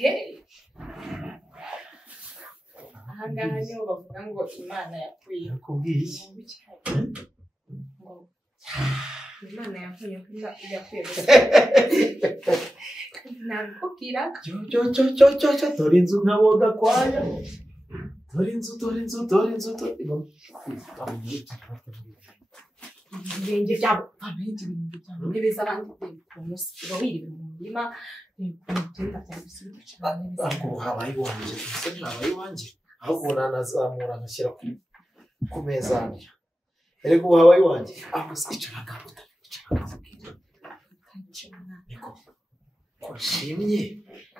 Hey. Ahangaha niho bavuga ngo Imana yakuye. Yakubwiye iki? Ngo Imana yakuye. Nakubwira. Dore inzu nkaboga kwaya. Dore inzu. Ibirenge byabo abindi ibirenge byabo n'ibeza abandi ku munsi wiri mu murima n'ibintu byabisubiza cyane ariko habaye iwanjye se ntabaye iwanjye ahubwo nanazamura nkashyira ku meza hano erega ubu habaye iwanjye aho se icara niko ko nshimye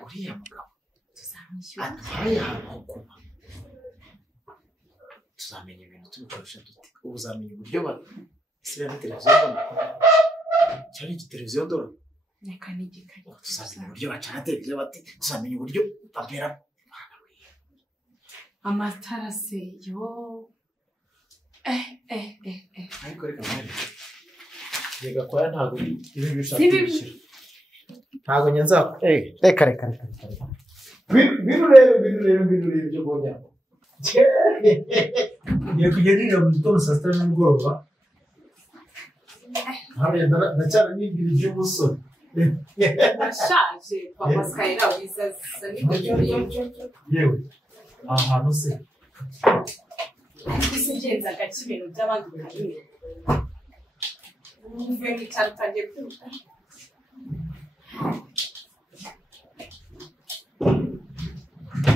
uriya mugabo tuzamwishyura atwaye ahantu ho kuba tuzamenya ibintu tubikoresha dute ubu uzamenya uburyo Sira televiziyo cyari televiziyo ndoro neka n'igikari tuzamenya uburyo bacana televiziyo bati tuzamenya uburyo papera amatara se yo ariko reka mari yega kwaya ntago ibi bishaka kubishyira ntago nyanza reka binurebe byo bonya ngiye kugendera mu gitondo saa sita n'umugoroba hariya ndacyari n'ibiri by'umusore nashaje papa Skyra wizaza yewe aha hantu se bisengenzaga kibintu by'abandi kabiri uvuye mu cyaro utangiye kwiruka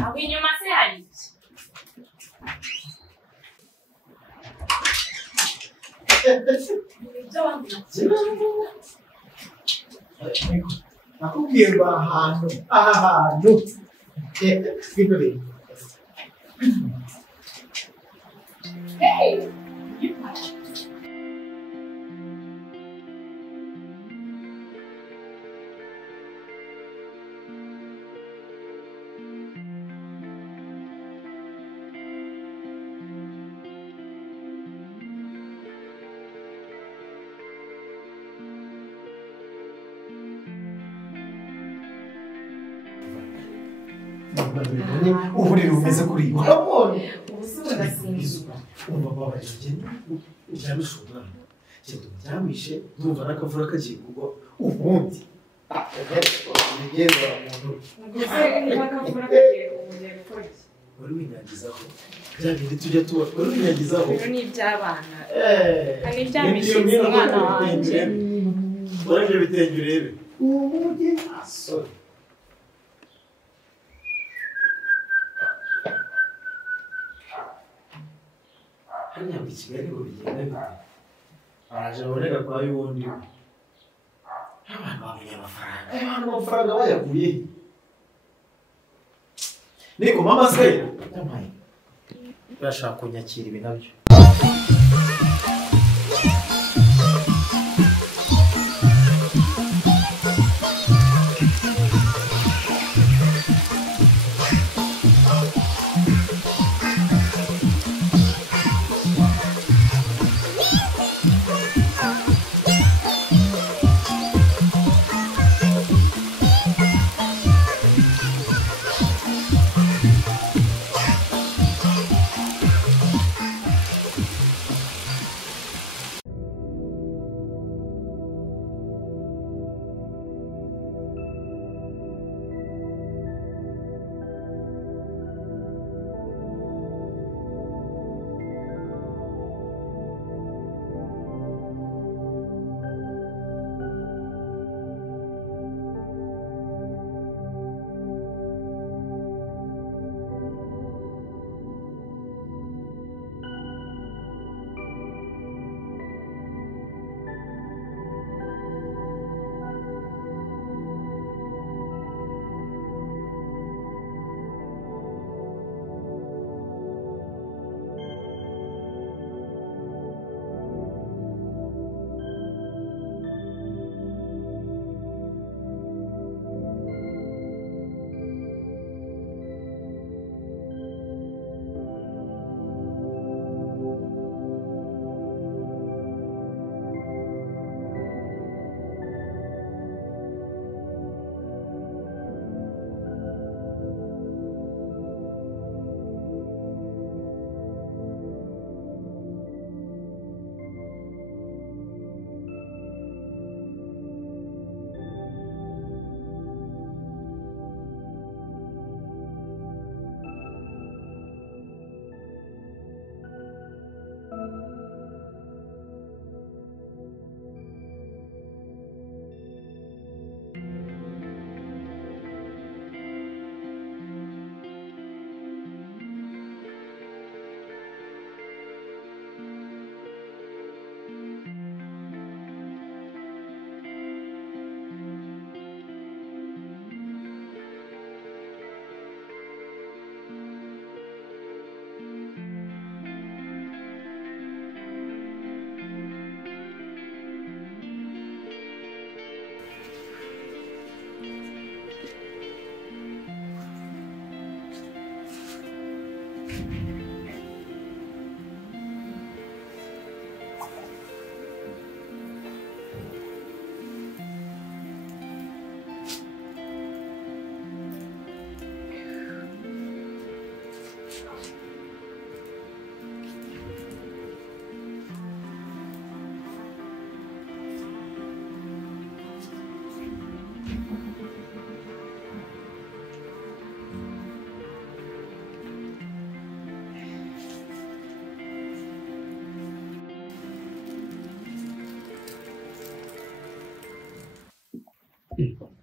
aho inyuma se hari nakubwiye ngo aha hantu binurebe hey uburiri bumeze kuri iyo ubusore ndasinzira umva babaje byamishura cyendo byamishe ndumva nakavura kagiye kugwa ubundi nigeza umuntu nakavura kagiye kugwa wari winyagizaho bya bindi tujya tuba wari winyagizaho ni iby'abana kandi byamishinze umwana wanjye urabye bitenge urebe ubundi asore hariya mu Kigali ngo bigenda bite araje aboneka kwa yundi abantu bamenye amafaranga bayakuye niko mama se yamaye bashaka kunyakira ibi nabyo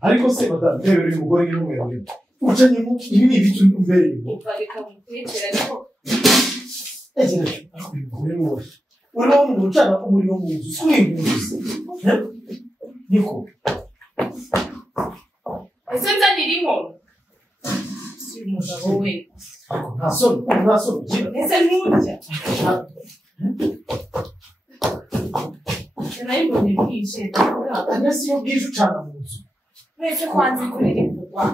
ariko se madame rero uyu mugore ni umweru ucanye mu ibi ni ibicu mbere ngo reka mutekere ariko egera uyu mugore ni wowe wari wo mu gucana umuriro mu nzu swinguza niko ese nzanira inkono si umugabo we nta soni ugira ese nturya nayibonye bwije anasi yo bwije ucana mu nzu mwese kwanze kurira kugwa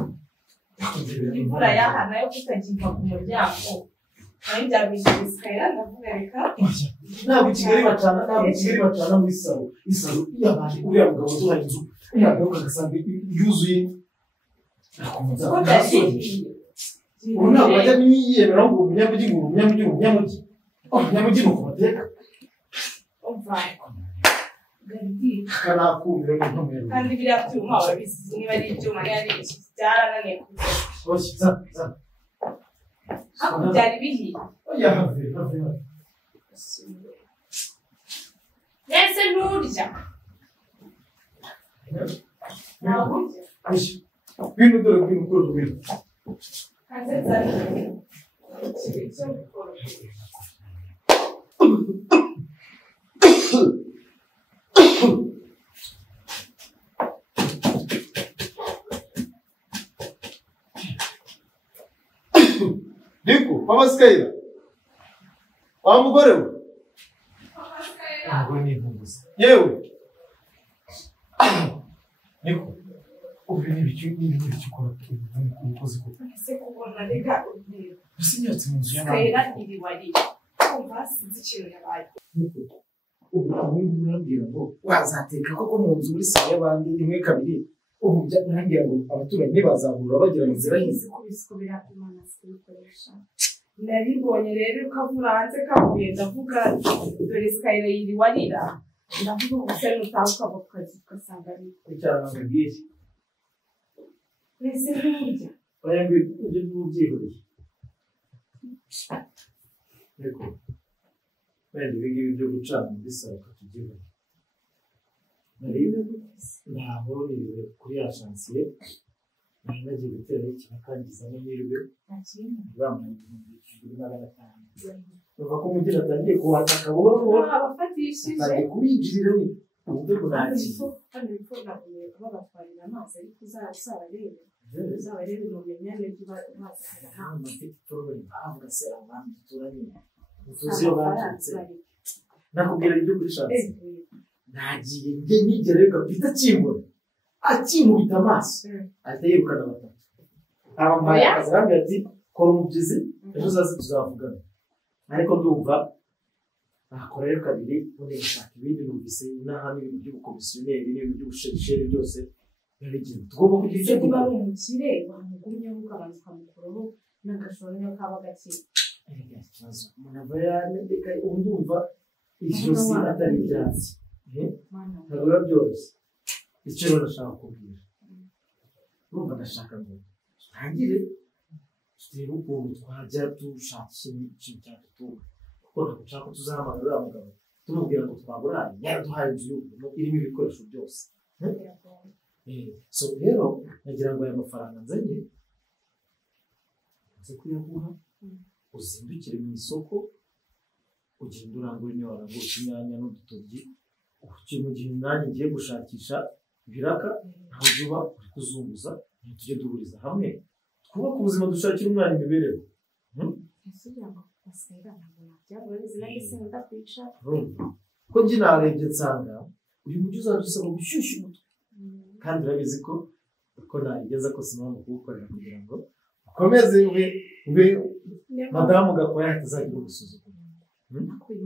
imvura yahana yo kutagiva ku muryango nayo byabishije sikayira ndavuga reka ntabwo Kigali bacana muri salo y'abantu uriya mugabo duhaye inzu yagaruka agasanga yuzuye akomeza ubu ntabwo bajya yiyemera ngo umunyamujyi ni uko bateka kanakumiro ni nkomero kandi biriya byuma wabisize niba ari ibyuma niba ari iki byarananiye kuza ariko byari bihiye oya have mbese nturya ntabwo urya bino dore hanze nzanira icyo gukora Niko, mama Skyla. Wa mugore we. Ngo ni impuguzi. Yewe. Niko. Ubu ni ibiki ukora umukozi ko. ese kubona rega ureba Usinyatse mu nzu y'abantu. Skyla iri wari kumva sinzi ikintu yabaye Ubu urambwira ngo wazateka koko mu nzu muri sale y'abandi rimwe kabiri. Ubu urambwira ngo abaturanyi bazahurura bagira ngo inzira yize. kubisukubira imana sibikoresha naribonye rero ukavura hanze kavuye ndavuga dore Skyla yiri warira ndavuga ubuse nutaha ukava ku kazi ugasanga ari Icyara nabwire. mbese nturya Oya mbere ujye ubyihoreye. Yego. Wenda ibingibi byo gucana muri salo ukatubyihoreye. Ntabwo niriwe kuri ya shansiye nari nagiye guteraho kinakangiza n'amahirwe bambaye ibihumbi 2,500 urumva ko umugira atangiye kuhataka buhoro buhoro abafatishije atangiye kubinjirira we uburyo bwagiye kandi bifonaguye babatwarira amazi ariko uzabarebe mu menyane bazahera ntabwo mfite itorero bavuga se abantu duturanye utuzi iyo baturutse nakubwira ibyo kuri shansiye nagiye njye nigera reka mfite akinkubita amaso ahita yirukana batatu abampaye akazi arambwira ati kora umubyizi ejo uzaze tuzavugana ariko ndumva nakorayo kabiri ubundi gushaka ibindi numvise inaha n'ibintu by'ubukomisiyoneri n'ibintu by'ubusheri byose bigiye tugomba kugira icyo niba ari umukire wamugumyeho ukabanza ukamukuraho n'agashoro niyo kaba gakire ikibazo umuntu ava yanendeka ubu ndumva ijosi atari ibyatsi ntabwo biba byoroshye icyo rero ndashaka kubwira urumva ndashaka ngo tangire turebe ukuntu twajya dushakisha ikintu cyadutunga kuko ntabwo nshaka ko tuzahamagara uriya mugabo tumubwira ngo twagurane yaraduhaye inzu y'ubuntu irimo ibikoresho byose so rero nagira ngo aya mafaranga nzanye nze kuyaguha uzindukire mu isoko ugenda urangura niba warangura inyanya n'udutoryi mu gihe nanjye ngiye gushakisha ibiraka ntaho uba uri kuzunguza tujye duhuriza hamwe twubake ubuzima dushakira umwana imibereho ko njye narebye nsanga uyu mujyi uzadusaba gushyushya umutwe kandi urabizi ko nageza ko sinabona kuwukorera kugira ngo ukomeze ube madamu gakwaya atazajya gusuzugura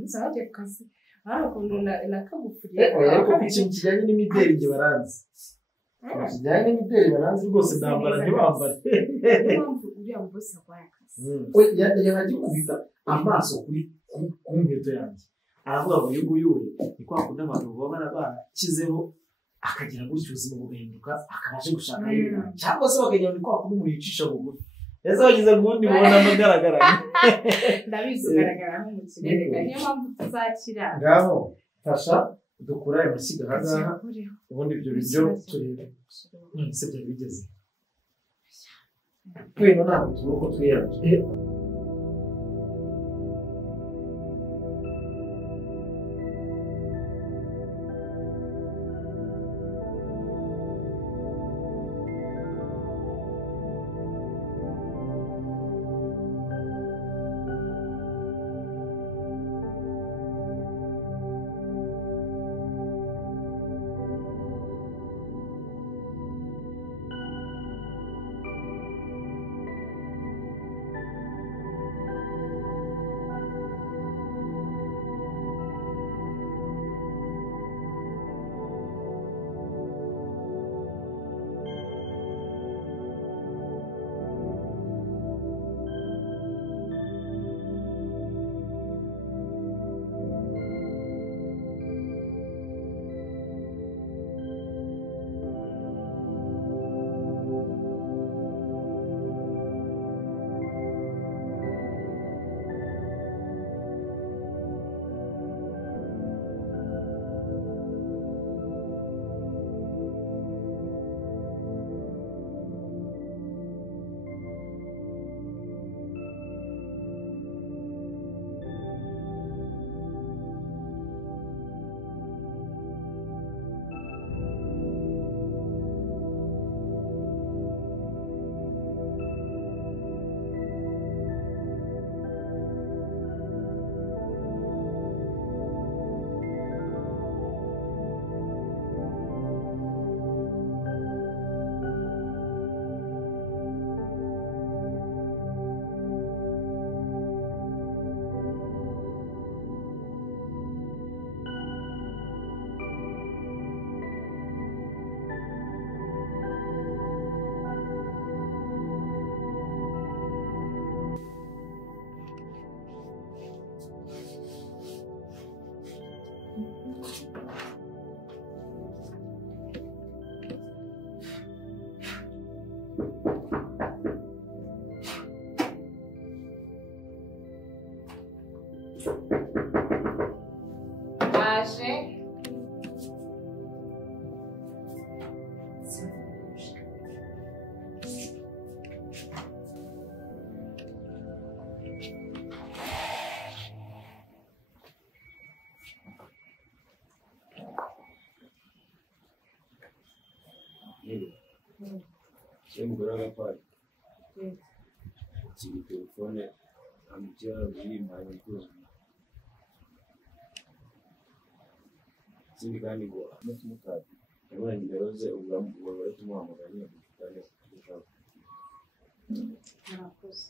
uzagiye ku kazi hano ukuntu nakagufuriye ariko ku kintu kijyanye n'imideli igihe baranze kijyanye n'imideli baranze rwose ndambara ntibambare uriya mugozi yarwaye akazi yagikubita amaso ku nkweto yanjye aravuga ngo uyu nguyu we ni kwa kundi abantu baba barakizeho akagira gutyo ubuzima bugahinduka akabasha gushaka cyangwa se bakagira ngo ni kwa kundi umuntu yicisha bugufi ese wagize ngo ubundi mubona amagaragara ndabizi ugaragara nk'umukire reka niyo mpamvu tuzakira ngaho fasha dukura aya mashyiga ahangaha ubundi ibyo biryo turebe se byari bigeze twino ntabwo tubura uko twiyaranje umugore w'agapari kiri telefone amukira yimanye rwose ikindi kandi ngo amaze umukati yabonye nimero ze ubwo bari kumuhamagara nyine kugitane gushaka murakoze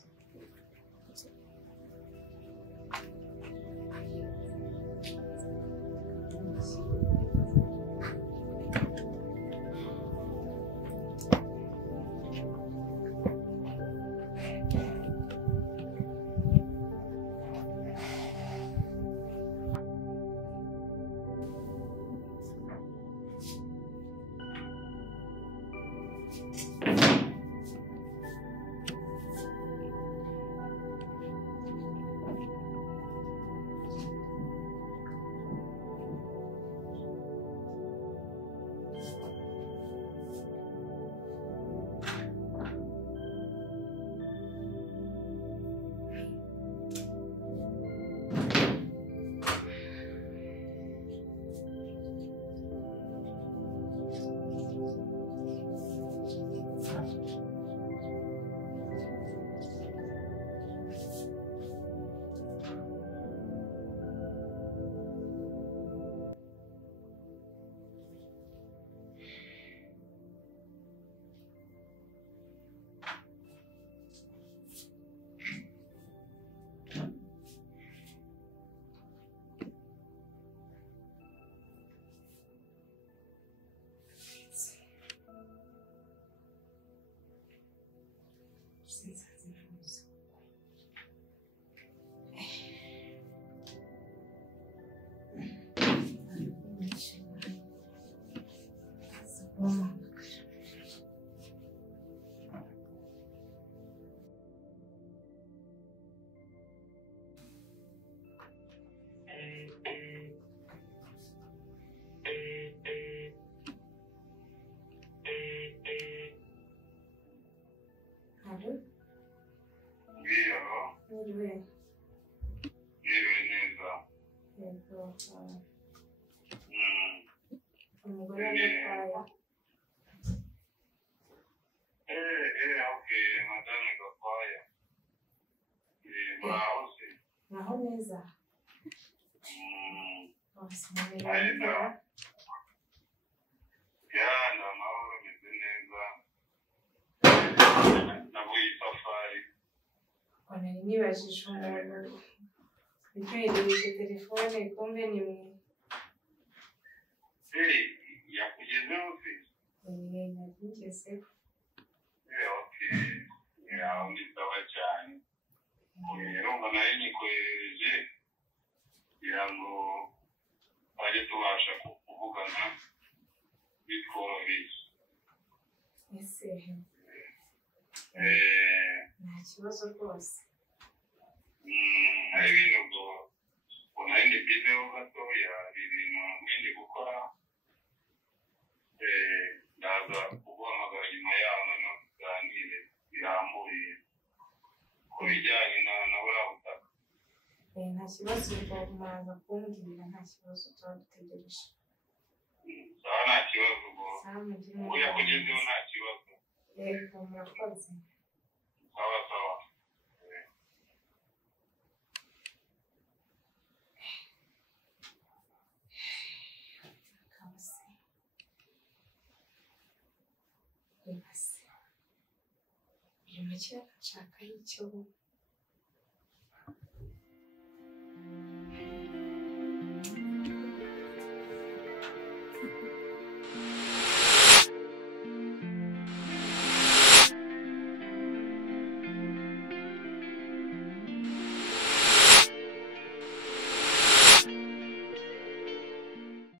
Mwiriwe. Mwiriwe neza. Yego. Umugore w'umutwaya. Okay, madame Gakwaya. Muraho se? Naho neza. Ayida. Ya, ni amahoro meze neza. Navuye isafari. Nari nibajije umuntu witwerereje telefone kumbe ni mwe. Yakugezeho se? Nabigezeho. Okay. Aho ni sawa cyane. Urumva nayo nyikoherereje kugira ngo bajye tubasha kuvugana bitworoheye. Ese nta kibazo rwose. Hari ibintu ubona ndi bizeho gatoya, ibintu bindi gukora, ndaza kuguhamagara nyuma yaho noneho tuganire birambuye ku bijyanye na buriya butaka. Nta kibazo ubwo muraza kumbwira, nta kibazo tuba dutegereje. Sawa, nta kibazo ubwo ubu yakugezeho nta kibazo. Yego, murakoze. Sawa sawa. Uyu mukire ashaka icyo